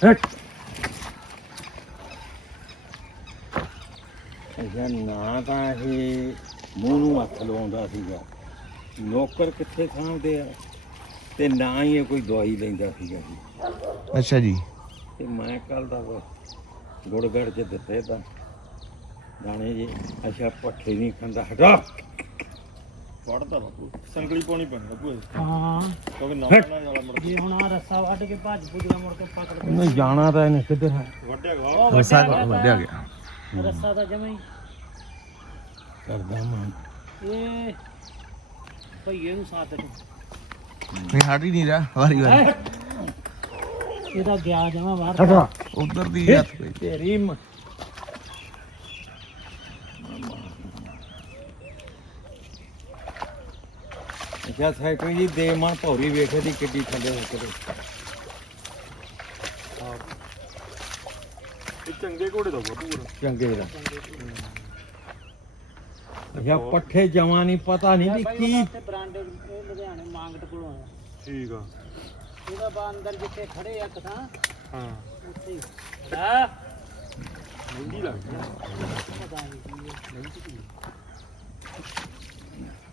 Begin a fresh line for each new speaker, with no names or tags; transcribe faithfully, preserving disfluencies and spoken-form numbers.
ਅੱਛਾ ਨਾ ਤਾਂ ਇਹ ਮੂੰਹ ਨੂੰ ਹੱਥ ਲਵਾਉਂਦਾ ਸੀਗਾ, ਨੌਕਰ ਕਿੱਥੇ ਸਾਂਭਦੇ ਆ, ਤੇ ਨਾ ਹੀ ਇਹ ਕੋਈ ਦਵਾਈ ਲੈਂਦਾ ਸੀਗਾ ਜੀ।
ਅੱਛਾ ਜੀ।
ਤੇ ਮੈਂ ਕੱਲ ਦਾ ਗੁੜ ਗੜ ਚ ਦਿੱਤੇ ਤਾਂ ਦਾਣੇ ਜੀ। ਅੱਛਾ ਪੱਠੇ ਨਹੀਂ ਖਾਂਦਾ, ਹਟਾ
ਵੜਦਾ ਬਾਪੂ ਸੰਗਲੀ ਪਾਉਣੀ ਪੈਣੀ ਬਾਪੂ
ਹਾਂ
ਕਿਉਂਕਿ ਨਾਲ ਨਾਲ ਵਾਲਾ ਮੁੜ
ਜੇ ਹੁਣ ਆ ਰੱਸਾ ਵੱਢ ਕੇ ਭੱਜ ਭੁੱਜਦਾ ਮੁੜ ਕੇ ਪਕੜ
ਉਹਨੇ ਜਾਣਾ ਤਾਂ ਇਹਨੇ ਕਿੱਧਰ ਹੈ।
ਵੱਡਿਆ ਗਾ
ਉਹ
ਰਸਾ
ਵੱਢਿਆ
ਵੱਢਿਆ ਗਿਆ।
ਗਿਆ ਰੱਸਾ ਤਾਂ ਜਮਾ ਹੀ
ਕਰਦਾ ਮੈਂ
ਇਹ ਭਈਏ ਨੂੰ ਸਾਥ ਦੇ
ਨਹੀਂ ਹਟ ਹੀ ਨਹੀਂ ਰਿਹਾ ਵਾਰੀ ਵਾਰੀ।
ਇਹਦਾ ਗਿਆ ਜਮਾ ਬਾਹਰ
ਹਟਾ
ਉਧਰ ਦੀ ਹੱਥ ਪਈ।
ਤੇਰੀ ਮ- ਅੱਛਾ ਸੈਕਟਰੀ ਜੀ ਦੇ ਮਾਂ ਭੌਰੀ ਵੇਖੇ ਦੀ ਕਿੱਡੀ ਥੱਲੇ ਉਤਰੇ।
ਇਹ ਚੰਗੇ ਘੋੜੇ ਦਾ ਬਾਪੂ ਪੂਰਾ
ਚੰਗੇ ਦਾ ਅੱਛਾ ਪੱਠੇ ਜਮਾਂ ਨਹੀਂ ਪਤਾ ਨਹੀਂ ਵੀ ਕੀ
ਬਰਾਂਡੇ ਇਹ ਲੁਧਿਆਣੇ ਮਾਂਗਟ ਕੋਲੋਂ ਆਇਆ
ਠੀਕ ਆ
ਇਹਦਾ ਬਾ ਅੰਦਰ ਜਿੱਥੇ ਖੜੇ ਆ ਕਥਾਂ
ਹਾਂ
ਉੱਥੇ ਹੀ ਹਾਂ
ਮਹਿੰਗੀ ਲੱਗਦੀ ਆ
ਪਤਾ ਨਹੀਂ ਕੀ ਹੈ।